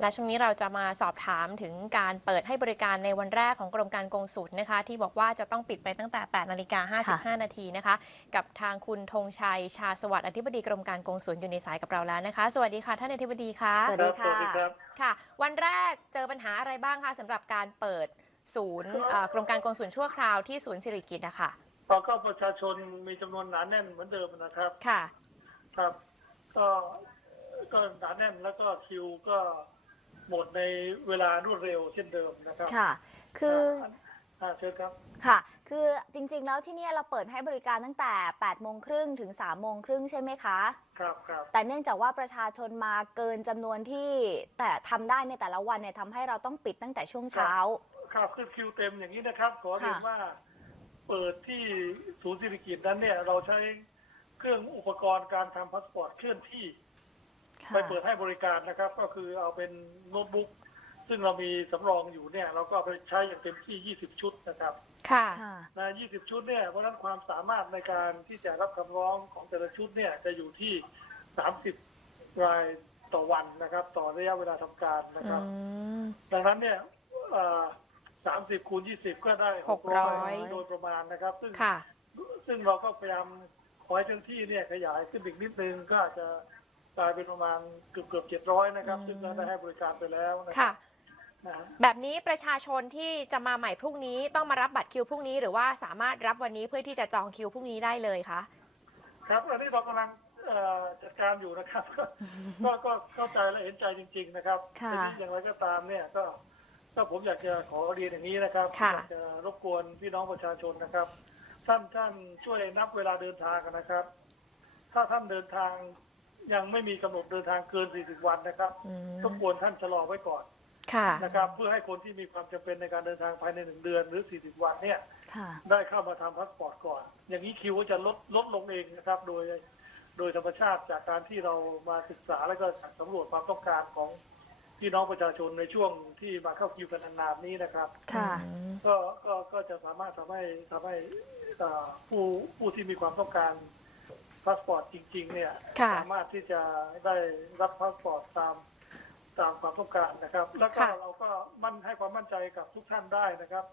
และช่วงนี้เราจะมาสอบถามถึงการเปิดให้บริการในวันแรกของกรมการกงสุลนะคะ ที่บอกว่าจะต้องปิดไปตั้งแต่ 8 นาฬิกา 55 นาทีนะคะ กับทางคุณธงชัยชาสวัสดิ์อธิบดีกรมการกงสุลอยู่ในสายกับเราแล้วนะคะ สวัสดีค่ะ ท่านอธิบดีคะสวัสดีครับสวัสดีครับค่ะ วันแรกเจอปัญหาอะไรบ้างคะสำหรับการเปิดศูนย์เอ่อกรมการกงสุลชั่วคราวที่ศูนย์สิริกิติ์นะคะเราก็ประชาชนมีจำนวนหนาแน่นเหมือนเดิมนะครับค่ะ ครับ ก็ก็หนาแน่นแล้วก็คิวก็ หมดในเวลารวดเร็วเช่นเดิมนะครับค่ะ คืออ่าเชิญครับ ค่ะ คือจริงๆ แล้วที่เนี่ยเราเปิดให้บริการตั้งแต่8โมงครึ่งถึง3โมงครึ่งใช่ไหมคะ ครับครับ แต่เนื่องจากว่าประชาชนมาเกินจำนวนที่แต่ทำได้ในแต่ละวันเนี่ยทำให้เราต้องปิดตั้งแต่ช่วงเช้า ครับคือคิวเต็มอย่างนี้นะครับ ขอเรียนค่ะว่าเปิดที่ศูนย์สิริกิติ์นั้นเนี่ยเราใช้เครื่องอุปกรณ์การทำพาสปอร์ตเคลื่อนที่ค่ะ ไปเปิดให้บริการนะครับ ก็คือเอาเป็นโน้ตบุ๊กซึ่งเรามีสำรองอยู่เนี่ย เราก็เอาไปใช้อย่างเต็มที่ 20 ชุดนะครับค่ะ ค่ะ นะ20 ชุดเนี่ยเพราะฉะนั้นความสามารถในการที่จะรับคำร้องของแต่ละชุดเนี่ยจะอยู่ที่ 30 รายต่อวันนะครับ ต่อระยะเวลาทำการนะอืครับ ม ดังนั้นเนี่ยเอ่อ30คูณ20ก็ได้600 600 โดยประมาณนะครับ ซึ่งค่ะ ซึ่งเราก็พยายามขอให้เจ้าหน้าที่เนี่ยขยายขึ้นอีกนิดนึงก็อาจจะ กลายเป็นประมาณเกือบเกือบ700นะครับอืมซึ่งก็ได้ให้บริการไปแล้วนะคค่ะรับนะฮะแบบนี้ประชาชนที่จะมาใหม่พรุ่งนี้ต้องมารับบัตรคิวพรุ่งนี้ หรือว่าสามารถรับวันนี้เพื่อที่จะจองคิวพรุ่งนี้ได้เลยคะครับอันนี้เรากำลังเอ่อจัดการอยู่นะครับ ก็ก็เข้าใจและเห็นใจจริง ๆ นะครับค่ะทีนี้อย่างไรก็ตามเนี่ยก็ก็ผมอยากจะขอเรียนอย่างนี้นะครับค่ะอยากจะรบกวนพี่น้องประชาชนนะครับ ท่านท่านช่วยนับเวลาเดินทางกันนะครับ ถ้าท่านเดินทาง ยังไม่มีกำหนดเดินทางเกิน 40 วันนะครับอืมรบกวนท่านชะลอไว้ก่อนค่ะนะครับ เพื่อให้คนที่มีความจำเป็นในการเดินทางภายในหนึ่งเดือนหรือ 40 วันเนี่ยค่ะได้เข้ามาทำพาสปอร์ตก่อน อย่างนี้คิวก็จะลดลดลงเองนะครับ โดยโดยธรรมชาติจากการที่เรามาศึกษาแล้วก็สำรวจความต้องการของพี่น้องประชาชนในช่วงที่มาเข้าคิวกันนานๆนี้นะครับ ค่ะก็ก็ก็จะสามารถทำให้ทำให้เอ่อผู้ผู้ที่มีความต้องการ พาสปอร์ตจริง ๆ เนี่ยค่ะสามารถที่จะได้รับพาสปอร์ตตามตามความต้องการนะครับ แล้วก็ค่ะ เราก็มั่นให้ความมั่นใจกับทุกท่านได้นะครับ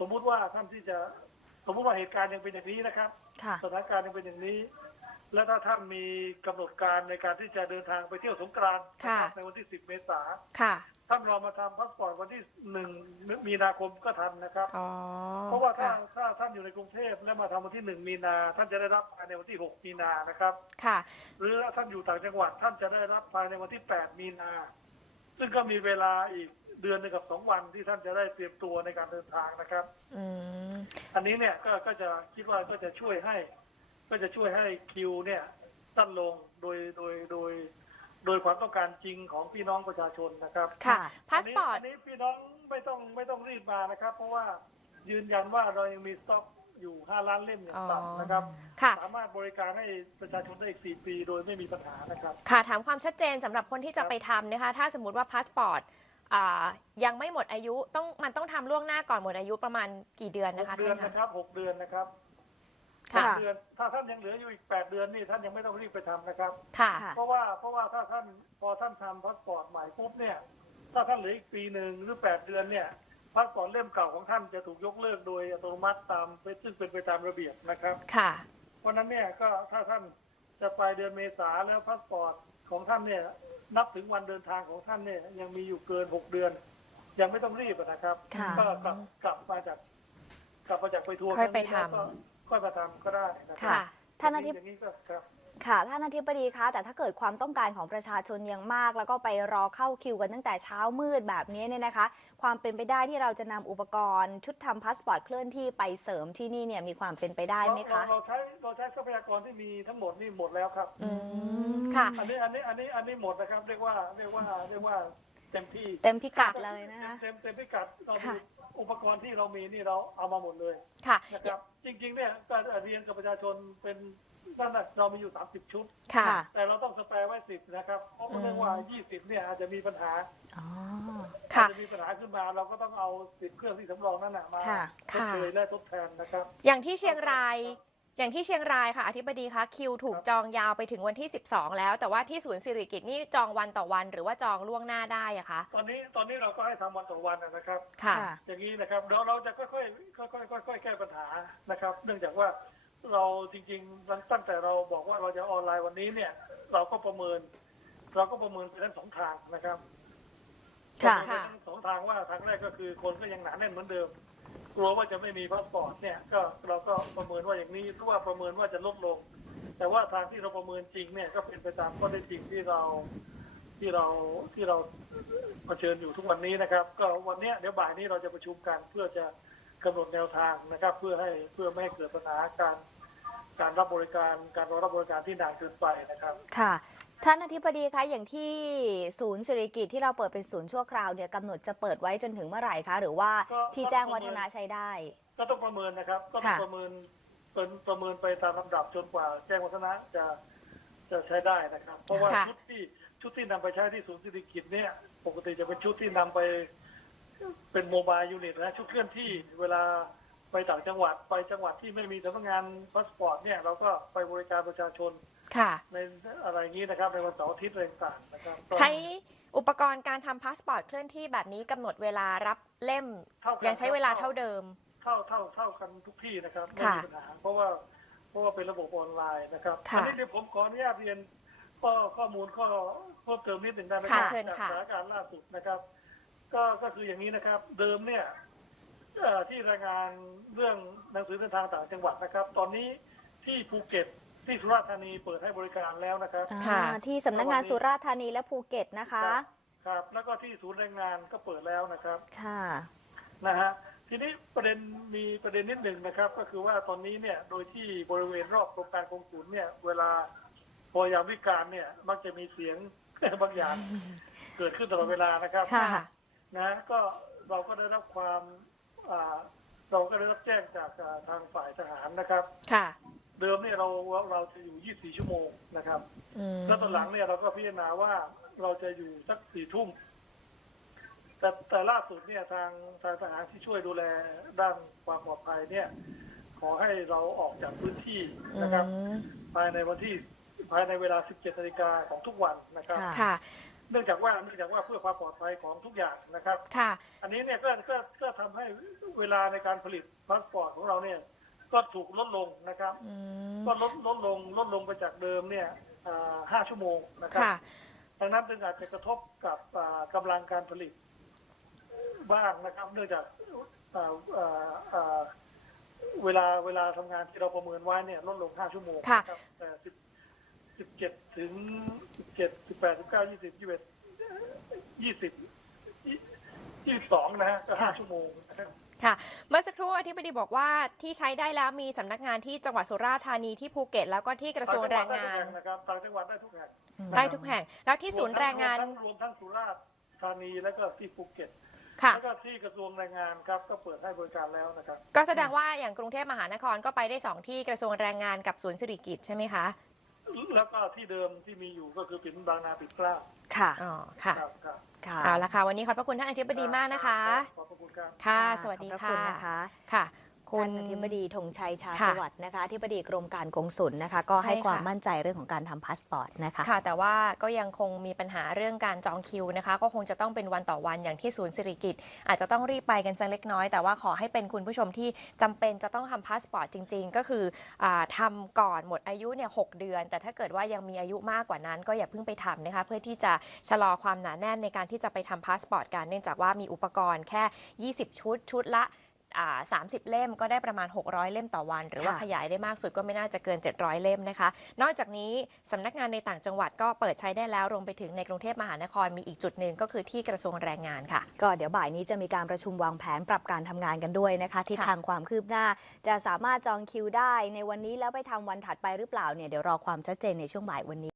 สมมุติว่าท่านที่จะสมมุติว่าเหตุการณ์ยังเป็นอย่างนี้นะครับ ค่ะ สถานการณ์ยังเป็นอย่างนี้ และถ้าท่านมีกำหนดการในการที่จะเดินทางไปเที่ยวสงกรานต์นะครับในวันที่ 10 เมษายนค่ะ ท่านรอมาทำพาสปอร์ตวันที่หนึ่งมีนาคมก็ทันนะครับ อ๋อเพราะว่าถ้าค่ะถ้าท่านอยู่ในกรุงเทพและมาทำวันที่หนึ่งมีนา ท่านจะได้รับภายในวันที่หกมีนานะครับ ค่ะ หรือถ้าท่านอยู่ต่างจังหวัด ท่านจะได้รับภายในวันที่แปดมีนา ซึ่งก็มีเวลาอีกเดือนหนึงกับสองวันที่ท่านจะได้เตรียมตัวในการเดินทางนะครับ อืม อันนี้เนี่ยก็ก็จะคิดว่าก็จะช่วยให้ ก็จะช่วยให้คิวเนี่ยสั้นลงโดยโดยโดย โดยความต้องการจริงของพี่น้องประชาชนนะครับค่ะค่ะพาสปอร์ตนนี้นนี้พี่น้องไม่ต้องไม่ต้องรีบมานะครับ เพราะว่ายืนยันว่าเรายังมีสต็อกอยู่ 5 ล้านเล่มอย่างอ๋อต่ำนะครับค่ะสามารถบริการให้ประชาชนได้อีก 4 ปี โดยไม่มีปัญหานะครับ ค่ะ ถามความชัดเจนสำหรับคนที่จะไปทำนะคะ ถ้าสมมติว่าพาสปอร์ตอ่ายังไม่หมดอายุต้องมันต้องทำล่วงหน้าก่อนหมดอายุประมาณกี่เดือนนะคะ6เดือนท่านนะครับ 6 เดือนนะครับ ค่ะค่ะ เดือนถ้าท่านยังเหลืออยู่อีก8เดือนนี่ท่านยังไม่ต้องรีบไปทำนะครับค่ะค่ะ เพราะว่าเพราะว่าถ้าท่านพอท่านทำพาสปอร์ตใหม่ปุ๊บเนี่ย ถ้าท่านเหลืออีกปีหนึ่งหรือ8เดือนเนี่ยพาสปอร์ตเล่มเก่าของท่านจะถูกยกเลิกโดยอัตโนมัติตามซึ่งเป็นไปตามระเบียบนะครับ ค่ะ เพราะฉะนั้นเนี่ยก็ถ้าท่านจะไปเดือนเมษาแล้วพาสปอร์ตของท่านเนี่ยนับถึงวันเดินทางของท่านเนี่ยยังมีอยู่เกินหกเดือน ยังไม่ต้องรีบอะนะครับค่ะก็กลับกลับมาจาก กลับมาจากไปทัวร์ค่อยไปครั้งนี้แล้วทำ ก็ค่อยมาทำก็ได้นะครัค่ะท่านอธิบอย่างนี้ก็ครับ ค่ะท่านอธิบดีคะ แต่ถ้าเกิดความต้องการของประชาชนยังมาก แล้วก็ไปรอเข้าคิวกันตั้งแต่เช้ามืดแบบนี้เนี่ยนะคะ ความเป็นไปได้ที่เราจะนำอุปกรณ์ ชุดทำพาสปอร์ตเคลื่อนที่ไปเสริมที่นี่เนี่ยมีความเป็นไปได้ไหมเราคะ เราใช้เราใช้ทรัพยากรที่มีทั้งหมดนี่หมดแล้วครับ อืมค่ะ อันนี้อันนี้อันนี้อันนี้หมดนะครับ เรียกว่าเรียกว่าเรียกว่าเต็มที่เต็มพิกัดเลยนะคะ เต็มเต็มพิกัดเรามีค่ะ อุปกรณ์ที่เรามีนี่เราเอามาหมดเลยค่ะ นะครับ จริง ๆ เนี่ยการเรียนกับประชาชนเป็นนั่นนะเรามีอยู่ 30 ชุด ค่ะ แต่เราต้องสแปรไว้10นะครับ เพราะเนื่องว่า 20 เนี่ยอาจจะมีปัญหาอ๋อค่ะอาจจะมีปัญหาขึ้นมา เราก็ต้องเอาสิบเครื่องที่สำรองนั่นนะมาค่ะ ชดเชยและทดแทนนะครับ อย่างที่เชียงราย อย่างที่เชียงรายค่ะ อธิบดีคะคิวถูกครับจองยาวไปถึงวันที่ 12 แล้ว แต่ว่าที่ศูนย์สิริกิตนี่จองวันต่อวัน หรือว่าจองล่วงหน้าได้อะคะตอนนี้ตอนนี้เราก็ให้ทำวันต่อวันนะครับ ค่ะ อย่างนี้นะครับเราเราจะค่อยๆค่อยๆค่อยๆแก้ปัญหานะครับ เนื่องจากว่าเราจริงๆตั้งแต่เราบอกว่าเราจะออนไลน์วันนี้เนี่ย เราก็ประเมิน เราก็ประเมินไปทั้งสองทางนะครับค่ะประเมินไปทั้งสองทางว่าทางแรกก็คือคนก็ยังหนาแน่นเหมือนเดิม กลัวว่าจะไม่มีพาสปอร์ตเนี่ยก็เราก็ประเมินว่าอย่างนี้หรือว่าประเมินว่าจะลดลง แต่ว่าทางที่เราประเมินจริงเนี่ยก็เป็นไปตามข้อได้จริงที่เราที่เราที่เราเผชิญอยู่ทุกวันนี้นะครับ ก็วันนี้เดี๋ยวบ่ายนี้เราจะประชุมกันเพื่อจะกำหนดแนวทางนะครับ เพื่อให้เพื่อไม่ให้เกิดปัญหาการการรับบริการการรอรับบริการที่นานเกินไปนะครับ ค่ะ ท่านอธิบดีคะอย่างที่ศูนย์สิริกิตที่เราเปิดเป็นศูนย์ชั่วคราวเนี่ยกำหนดจะเปิดไว้จนถึงเมื่อไหร่คะ หรือว่าก็ที่แจ้งวัฒนะใช้ได้ ก็ต้องประเมินนะครับ ก็ต้องค่ะ ประเมินเป็นประเมินไปตามลำดับจนกว่า แจ้งวัฒนะจะจะใช้ได้นะครับ เพราะว่าค่ะ ชุดที่ชุดที่นำไปใช้ที่ศูนย์เศรษฐกิจเนี่ย ปกติจะเป็นชุดที่นำไป เป็นโมบายยูนิตนะชุดเคลื่อนที่เวลาไปต่างจังหวัดไปจังหวัดที่ไม่มีสำนักงานพาสปอร์ตเนี่ยเราก็ไปบริการประชาชน ค่ะ ในอะไรอย่างนี้นะครับในวันเสาร์อาทิตย์อะไรต่างๆนะครับก็ใช้อุปกรณ์การทำพาสปอร์ตเคลื่อนที่แบบนี้กำหนดเวลารับเล่ม เท่ากันยังใช้เวลาเท่าเดิม เท่าเท่าเท่ากันทุกที่นะครับไม่ค่ะมีปัญหาเพราะว่าเพราะว่าเป็นระบบออนไลน์นะครับค่ะอันี้เดี๋ยวผมขออนุญาตเรียนข้อข้อมูลข้อเพิ่มเติมนิดหนึ่งได้ไหมคค่ะรับเชิญจากค่ะ สถานการณ์ล่าสุดนะครับ ก็ก็คืออย่างนี้นะครับ เดิมเนี่ยเอ่อที่รายงานเรื่องหนังสือเดินทางต่างจังหวัดนะครับ ตอนนี้ที่ภูเก็ต ที่สุราษฎร์ธานีเปิดให้บริการแล้วนะครับ ค่ะ อ่าที่สำนักงานสุราษฎร์ธานีและภูเก็ตนะคะครับ แล้วก็ที่ศูนย์แรงงานก็เปิดแล้วนะครับค่ะ นะฮะทีนี้ประเด็นมีประเด็นนิดหนึ่งนะครับ ก็คือว่าตอนนี้เนี่ยโดยที่บริเวณรอบโครงการกงศูนย์เนี่ย เวลาพอยามวิการเนี่ยมักจะมีเสียง บางอย่างเกิดขึ้นตลอดเวลานะครับ ค่ะ นะฮะก็เราก็ได้รับความอ่าเราก็ได้รับแจ้งจากอ่าทางฝ่ายทหารนะครับ ค่ะ เดิมเนี่ยเราเราจะอยู่ 24 ชั่วโมงนะครับอืมแล้วตอนหลังเนี่ยเราก็พิจารณาว่าเราจะอยู่สักสี่ทุ่ม แต่แต่ล่าสุดเนี่ยทางทางทหารที่ช่วยดูแลด้านความปลอดภัยเนี่ย ขอให้เราออกจากพื้นที่นะครับอืมภายในวันที่ภายในเวลา 17นาฬิกาของทุกวันนะครับค่ะค่ะเนื่องจากว่าเนื่องจากว่าเพื่อความปลอดภัยของทุกอย่างนะครับ ค่ะ อันนี้เนี่ยก็ก็ก็ทำให้เวลาในการผลิตพาสปอร์ตของเราเนี่ย ก็ถูกลดลงนะครับ อืมก็ลดลดลงลดลงไปจากเดิมเนี่ยอ่าห้าชั่วโมงนะครับ ค่ะ ดังนั้นจึงอาจจะกระทบกับอ่ากำลังการผลิตบ้างนะครับ เนื่องจากอ่าอ่าอ่าเวลาเวลาทำงานที่เราประเมินไว้เนี่ยลดลง 5 ชั่วโมงค่ะ นะครับแต่สิบสิบเจ็ดถึงสิบเจ็ดสิบแปดสิบเก้ายี่สิบยี่สิบเอ็ดยี่สิบยี่สิบสองนะฮะก็ห้าชั่วโมงนะครับ ค่ะ เมื่อสักครู่อธิบดีบอกว่าที่ใช้ได้แล้วมีสำนักงานที่จังหวัดสุราษฎร์ธานีที่ภูเก็ต แล้วก็ที่กระทรวงแรงงานต่างจังหวัดได้ทุกแห่งนะครับได้ทุกแห่ง แล้วที่ศูนย์แรงงานรวมทั้รวมทั้งสุราษฎร์ธานีแล้วก็ที่ภูเก็ตค่ะแล้วก็ที่กระทรวงแรงงานครับก็เปิดให้บริการแล้วนะครับ ก็แสดงว่าอย่างกรุงเทพมหานครก็ไปได้สองที่กระทรวงแรงงานกับศูนย์สิริกิตใช่ไหมคะ แล้วก็ที่เดิมที่มีอยู่ก็คือปิ่นบางนาปิดเกล้า ค่ะอ๋อค่ะครับครับค่ะเอาละค่ะ วันนี้ขอบพระคุณท่านอธิบดีมากนะคะ ขอบพระคุณครับ ค่ะค่ะสวัสดีขอบพระค่ะคุณนะคะ ค่ะ คุท่าณนอธิบดีธงชัยชาค่ะสวัสดิ์นะคะอธิบดีกรมการกงสุลนะคะ ก็ให้ใช่ค่ะความมั่นใจเรื่องของการทำพาสปอร์ตนะคะค่ะ แต่ว่าก็ยังคงมีปัญหาเรื่องการจองคิวนะคะ ก็คงจะต้องเป็นวันต่อวันอย่างที่ศูนย์สิริกิตอาจจะต้องรีบไปกันสักเล็กน้อย แต่ว่าขอให้เป็นคุณผู้ชมที่จำเป็นจะต้องทำพาสปอร์ตจริง ๆ ก็คืออาทำก่อนหมดอายุเนี่ยหกเดือน แต่ถ้าเกิดว่ายังมีอายุมากกว่านั้น ก็อย่าเพิ่งไปทำนะคะเพื่อที่จะชะลอความหนาแน่นในการที่จะไปทำพาสปอร์ตกันเนื่องจากว่ามีอุปกรณ์แค่ 20 ชุดชุดละอ่า 30 เล่มก็ได้ประมาณ 600 เล่มต่อวัน หรือว่าค่ะขยายได้มากสุดก็ไม่น่าจะเกิน 700 เล่มนะคะ นอกจากนี้สำนักงานในต่างจังหวัดก็เปิดใช้ได้แล้วรวมไปถึงในกรุงเทพมหานครมีอีกจุดหนึ่งก็คือที่กระทรวงแรงงานค่ะ ก็เดี๋ยวบ่ายนี้จะมีการประชุมวางแผนปรับการทำงานกันด้วยนะคะทิศทางความคืบหน้า จะสามารถจองคิวได้ในวันนี้แล้วไปทำวันถัดไปหรือเปล่าเนี่ยเดี๋ยวรอความชัดเจนในช่วงบ่ายวันนี้